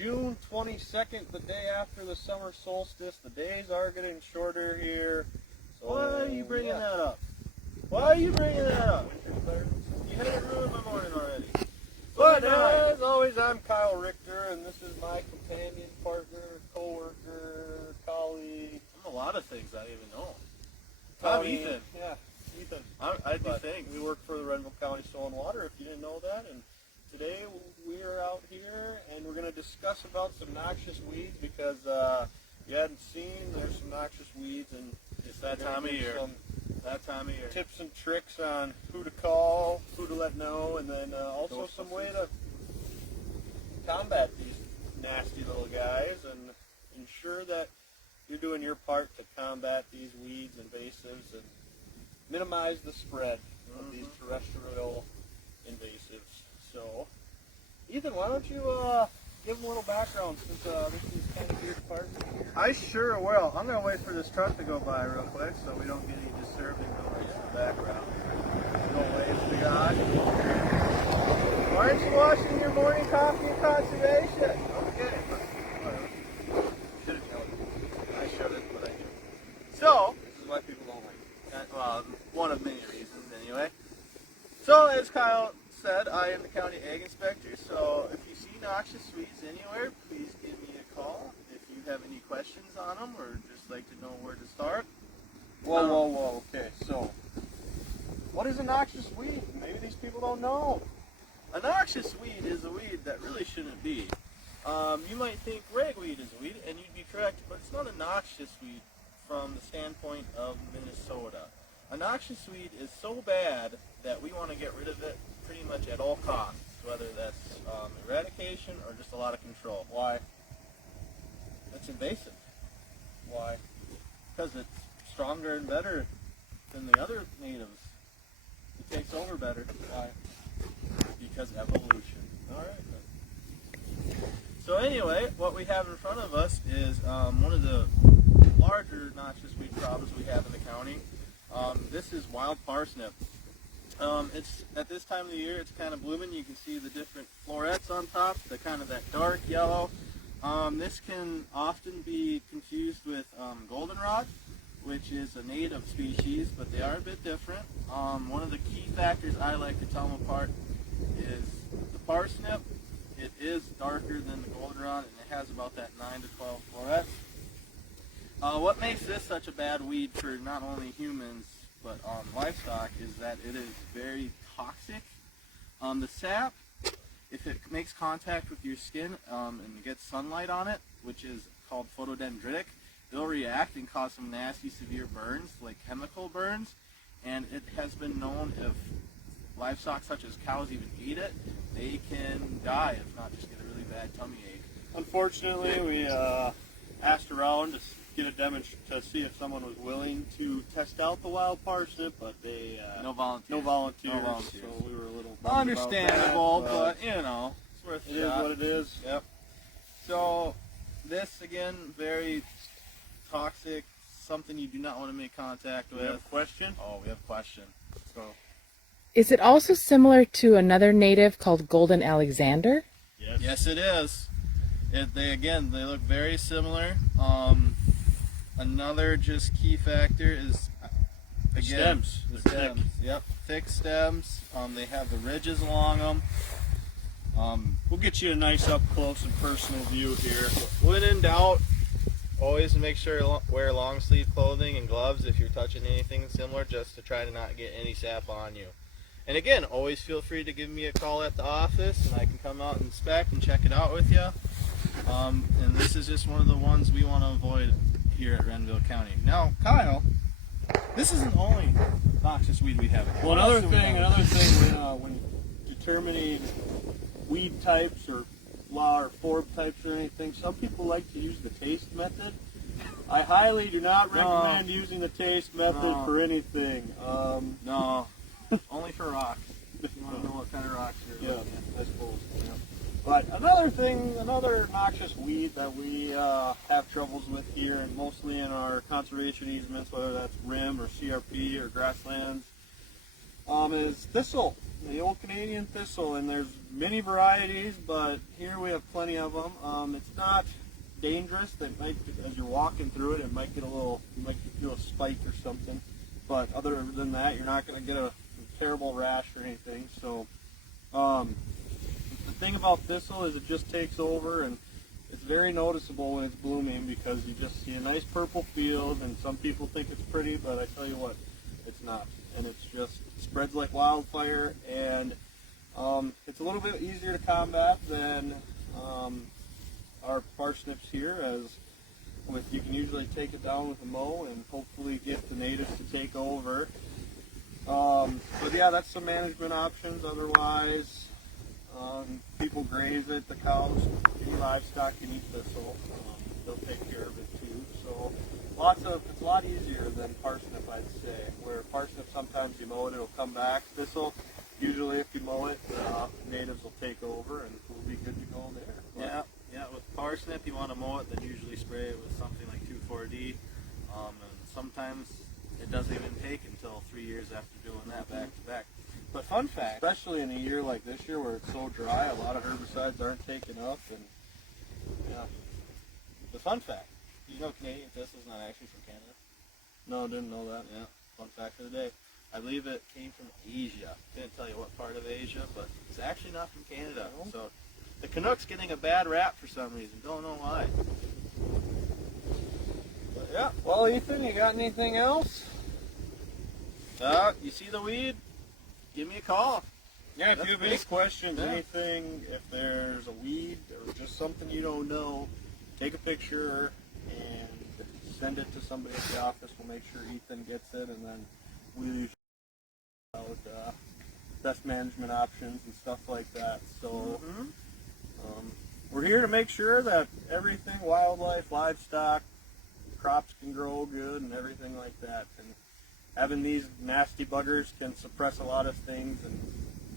June 22nd, the day after the summer solstice. The days are getting shorter here. So, why are you bringing that up? Why are you bringing that up? You haven't ruined my morning already. But as always, I'm Kyle Richter, and this is my companion, partner, co-worker, colleague. I'm a lot of things I don't even know. I'm Ethan. Yeah, Ethan. I do things. We work for the Renville County Soil and Water, if you didn't know that. And today we are out here, and we're going to discuss about some noxious weeds because you hadn't seen, there's some noxious weeds, and It's that time of year. That time of year. Tips and tricks on who to call, who to let know, and then also some way to combat these nasty little guys and ensure that you're doing your part to combat these weeds, invasives, and minimize the spread of these terrestrial invasives. So, Ethan, why don't you give them a little background since this is kind of your part? I sure will. I'm going to wait for this truck to go by real quick so we don't get any disturbing noise in the background. No waves to God. Why aren't you washing your morning coffee and conservation? Okay. I shouldn't, but I do. So, This is why people don't like it. well, one of many reasons anyway. So, as Kyle said, I am the county ag inspector, so if you see noxious weeds anywhere, please give me a call. If you have any questions on them or just like to know where to start. Whoa. Okay, so what is a noxious weed? Maybe these people don't know. A noxious weed is a weed that really shouldn't be. You might think ragweed is a weed, and you'd be correct, but it's not a noxious weed from the standpoint of Minnesota. A noxious weed is so bad that we want to get rid of it pretty much at all costs, whether that's eradication or just a lot of control. Why? It's invasive. Why? Because it's stronger and better than the other natives. It takes over better. Why? Because evolution. All right. So anyway, what we have in front of us is one of the larger noxious weed problems we have in the county. This is wild parsnip. It's at this time of the year, it's kind of blooming. You can see the different florets on top, the kind of that dark yellow. This can often be confused with goldenrod, which is a native species, but they are a bit different. One of the key factors I like to tell them apart is the parsnip. It is darker than the goldenrod, and it has about that 9 to 12 florets. What makes this such a bad weed for not only humans but livestock is that it is very toxic. The sap, if it makes contact with your skin and you get sunlight on it, which is called photodendritic, it'll react and cause some nasty severe burns, like chemical burns. And it has been known if livestock such as cows even eat it, they can die, if not just get a really bad tummy ache. Unfortunately, we asked around to get a to see if someone was willing to test out the wild parsnip, but they No volunteers. no volunteers. No volunteers. So we were a little bummed Understandable, about that, but you know, it's worth it a is shot. what it is. Yep. So this again, very toxic, something you do not want to make contact with. We have a question? Oh, we have a question. So Is it also similar to another native called Golden Alexander? Yes, it is. They look very similar. Another just key factor is again stems. the They're stems. Yep, thick stems. They have the ridges along them. We'll get you a nice up close and personal view here. When in doubt, always make sure to wear long sleeve clothing and gloves if you're touching anything similar, just to try to not get any sap on you. And again, always feel free to give me a call at the office, and I can come out and inspect and check it out with you. And this is just one of the ones we want to avoid here at Renville County. Now, Kyle, this isn't the only noxious weed we have. Well, another thing when determining weed types or flower forb types or anything, some people like to use the taste method. I highly do not recommend using the taste method for anything. No, only for rocks. If you want to know what kind of rocks you're looking at. I suppose. Yeah. But another noxious weed that we have troubles with here, and mostly in our conservation easements, whether that's RIM or CRP or grasslands, is thistle, the old Canadian thistle, and there's many varieties, but here we have plenty of them. It's not dangerous. That might, as you're walking through it, it might get a little, you might feel a spike or something. But other than that, you're not going to get a terrible rash or anything. So the thing about thistle is it just takes over, and it's very noticeable when it's blooming because you just see a nice purple field, and some people think it's pretty, but I tell you what, it's not. And it's just spreads like wildfire, and it's a little bit easier to combat than our parsnips here, as you can usually take it down with a mow and hopefully get the natives to take over. But yeah, that's some management options. Otherwise, people graze it. The cows, any livestock can eat thistle. They'll take care of it too. So it's a lot easier than parsnip, I'd say. Where parsnip, sometimes you mow it, it'll come back. Thistle, usually if you mow it, natives will take over and we'll be good to go there. But Yeah, with parsnip, you want to mow it, then usually spray it with something like 2,4-D. And sometimes it doesn't even take until 3 years after doing that back to back. But fun fact, especially in a year like this year where it's so dry, a lot of herbicides aren't taken up, and yeah. the fun fact, you know Canadian thistle's not actually from Canada? No, didn't know that. Yeah, fun fact of the day. I believe it came from Asia. Didn't tell you what part of Asia, but it's actually not from Canada. No. So the Canucks getting a bad rap for some reason. Don't know why. But yeah. Well, Ethan, you got anything else? You see the weed? Give me a call. Yeah, if That's you have me. any questions, Yeah. anything, if there's a weed or just something you don't know, take a picture and send it to somebody at the office. We'll make sure Ethan gets it, and then we'll out best management options and stuff like that. So we're here to make sure that everything, wildlife, livestock, crops can grow good and everything like that. And having these nasty buggers can suppress a lot of things and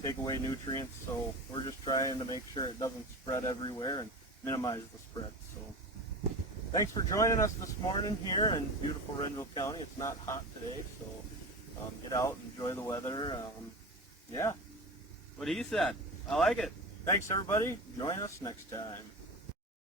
take away nutrients. So we're just trying to make sure it doesn't spread everywhere and minimize the spread. So thanks for joining us this morning here in beautiful Renville County. It's not hot today, so get out, enjoy the weather. Yeah. What he said. I like it. Thanks, everybody. Join us next time.